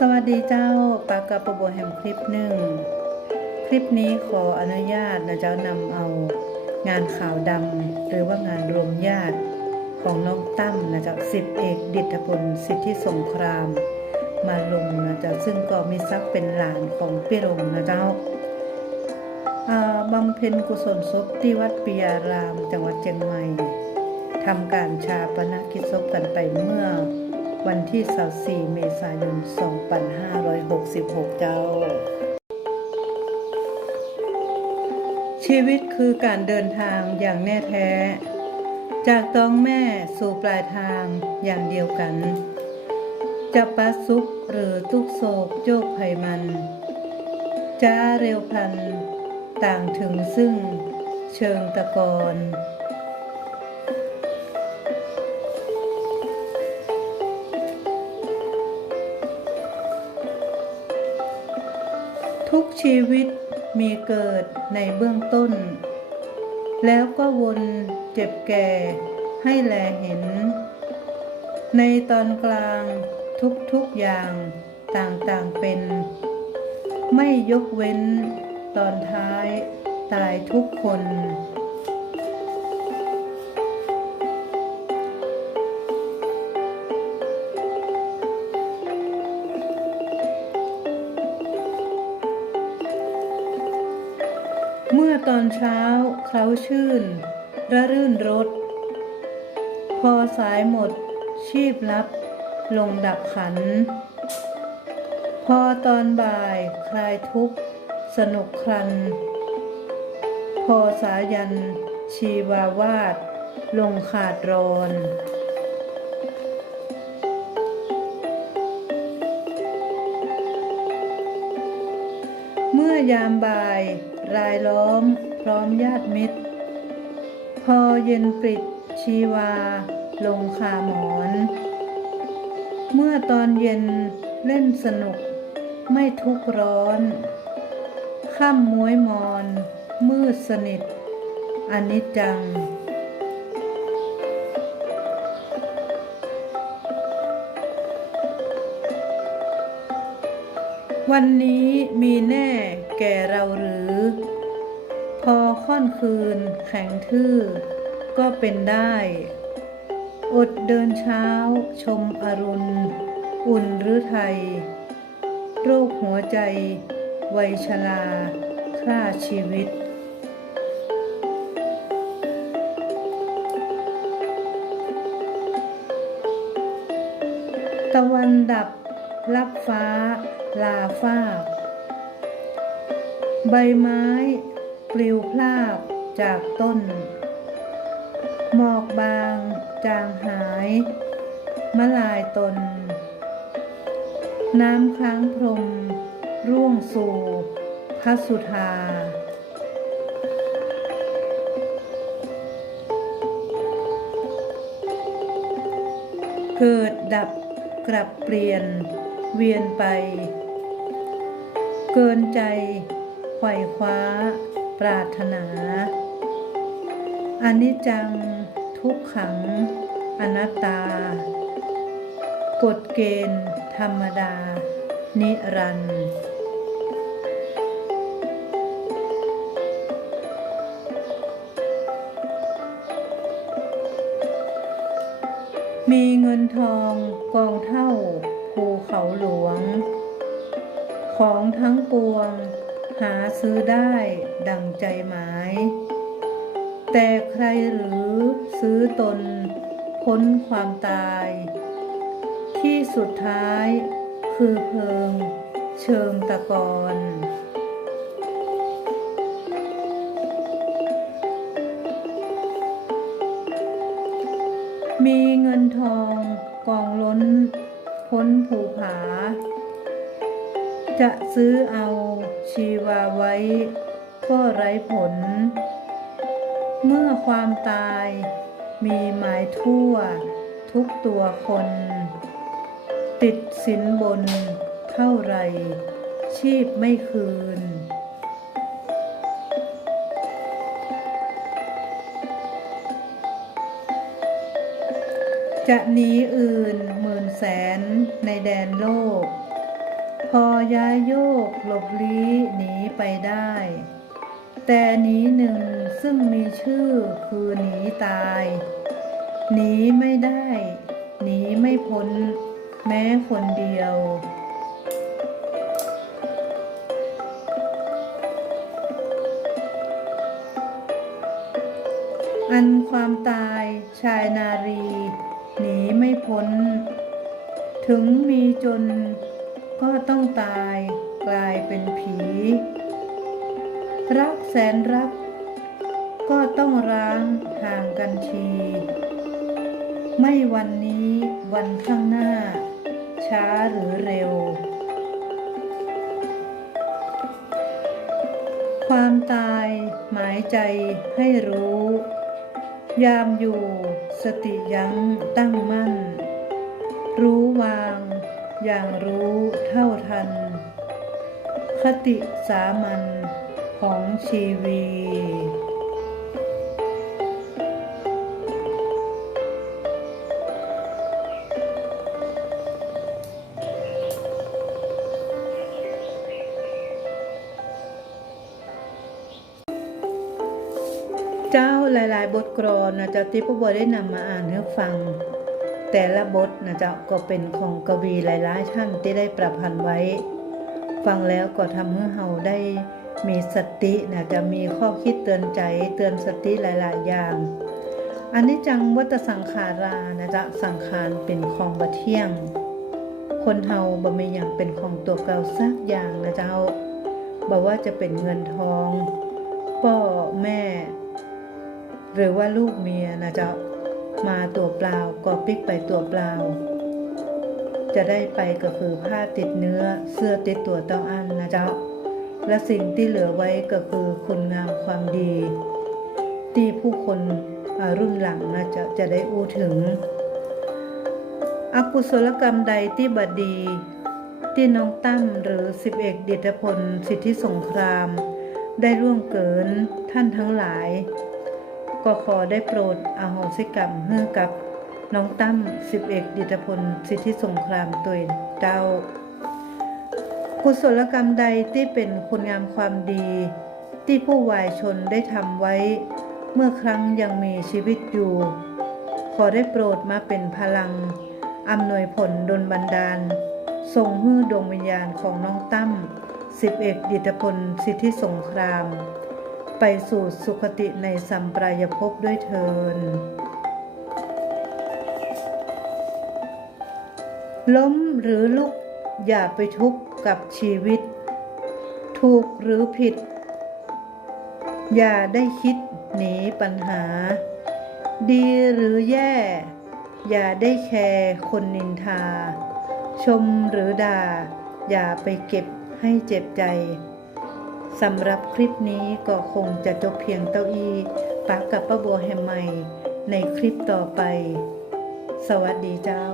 สวัสดีเจ้าปากกาปบัวแห่งคลิปหนึ่ง คลิปนี้ขออนุญาตนะเจ้านำเอางานข่าวดำหรือว่างานรวมญาติของน้องตั้มนะจ้าสิบเอกดิษฐพลสิทธิสงคราม มาลงนะจ้าซึ่งก็มีซักเป็นหลานของพี่รงนะเจ้าอ่าบำเพ็ญกุศลศพที่วัดปิยารามจังหวัดเชียงใหม่ทำการชาปนกิจศพกันไปเมื่อ วันที่ 24 เมษายน 2566 เจ้า ชีวิตคือการเดินทางอย่างแน่แท้ จากต้องแม่สู่ปลายทางอย่างเดียวกัน จะปะซุกหรือทุกโศกโจกภัยมันจ้าเร็วพลัน ต่างถึงซึ่งเชิงตะกอน ทุกชีวิตมีเกิดในเบื้องต้น แล้วก็วนเจ็บแก่ให้แลเห็น ในตอนกลางทุกๆอย่างต่างๆเป็น ไม่ยกเว้นตอนท้ายตายทุกคน อตอนเช้าเคล้าชื่น ระรื่นรถพอสายหมด ชีพลับ ลงดับขัน พอตอนบ่ายคลายทุกข์ สนุกครัน พอสายัน ชีวาวาด ลงขาดรอนเมื่อยามบ่าย รายล้อมพร้อมญาติมิตร พอเย็นปริดชีวา ลงคาหมอน เมื่อตอนเย็นเล่นสนุกไม่ทุกร้อนค่ำม้วยมอน มืดสนิทอนิจจัง วันนี้มีแน่ แก่เราหรือ พอค่อนคืนแข็งทื่อ ก็เป็นได้ อดเดินเช้าชมอรุณ อุ่นหรือไทย โรคหัวใจวัยชราฆ่าชีวิตตะวันดับ รับฟ้า ลาฟ้า ใบไม้ปลิวพลาบจากต้น หมอกบางจางหายมะลายตน น้ำค้างพรม ร่วงสู่พัสุธาเกิดดับกลับเปลี่ยนเวียนไป เกินใจ ไขว่คว้า ปรารถนาอนิจจัง ทุกขัง อนัตตา กฎเกณฑ์ ธรรมดา นิรันดร์มีเงินทองกองเท่าภูเขาหลวง ของทั้งปวง หาซื้อได้ดังใจหมาย แต่ใครหรือซื้อตนพ้นความตาย ที่สุดท้ายคือเพิงเชิงตะกอนมีเงินทองกองล้น พ้นภูผา จะซื้อเอาชีวาไว้ ก็ไร้ผล เมื่อความตายมีหมายทั่วทุกตัวคน ติดสินบนเท่าไร ชีพไม่คืน จะหนีอื่นหมื่นแสนในแดนโลก พอย้ายโยกหลบลี้หนีไปได้ แต่หนีหนึ่งซึ่งมีชื่อคือหนีตาย หนีไม่ได้ หนีไม่พ้น แม้คนเดียวอันความตายชายนารี หนีไม่พ้น ถึงมีจน ก็ต้องตายกลายเป็นผี รักแสนรัก ก็ต้องร้างห่างกันที ไม่วันนี้วันข้างหน้า ช้าหรือเร็ว ความตายหมายใจให้รู้ ยามอยู่สติยั้งตั้งมั่น รู้วาง อย่างรู้เท่าทัน คติสามัญของชีวีเจ้าหลาย ๆ บทกรอนนะเจ้าที่พระบได้นำมาอ่านให้ฟัง แต่ละบทนะเจ้าก็เป็นของกวีหลายๆ ท่านที่ได้ประพันธ์ไว้ ฟังแล้วก็ทำให้เราได้มีสตินะจะมีข้อคิดเตือนใจเตือนสติหลาย ๆ อย่าง อันนี้จังวัตสังขารานะจ๊ะสังขารเป็นของบะเที่ยง คนเฮาบ่มีอย่างเป็นของตัวเก่าสักอย่างนะเจ้าบอกว่าจะเป็นเงินทอง พ่อแม่ หรือว่าลูกเมียนะเจ้า มาตัวเปล่าก็ปิกไปตัวเปล่า จะได้ไปก็คือผ้าติดเนื้อเสื้อติดตัวเต้าอันนะเจ้า และสิ่งที่เหลือไว้ก็คือคุณงามความดี ที่ผู้คนรุ่นหลังนะจะจะได้อู้ถึง อกุศลกรรมใดที่บดีที่น้องตั้มหรือสิบเอกดิตพลสิทธิสงคราม ได้ร่วงเกินท่านทั้งหลาย ก็ขอได้โปรดอโหสิกรรมเฮือกับน้องตั้มสิบเอกดิตพล สิทธิสงครามตัวเจ้ากุศลกรรมใดที่เป็นคุณงามความดี ที่ผู้วายชนได้ทำไว้ เมื่อครั้งยังมีชีวิตอยู่ ขอได้โปรดมาเป็นพลังอำนวยผลดลบันดาลทรงหื้อดวงวิญญาณของน้องตั้มสิบเอกดิตพล สิทธิสงคราม ไปสู่สุคติในสัมปรายภพด้วยเทิน ล้มหรือลุกอย่าไปทุกข์กับชีวิต ถูกหรือผิด อย่าได้คิดหนีปัญหา ดีหรือแย่ อย่าได้แคร์คนนินทา ชมหรือด่า อย่าไปเก็บให้เจ็บใจ สำหรับคลิปนี้ก็คงจะจบเพียงเต้าอี้ปักกับป้าบัวแฮมใหม่ในคลิปต่อไป สวัสดีเจ้า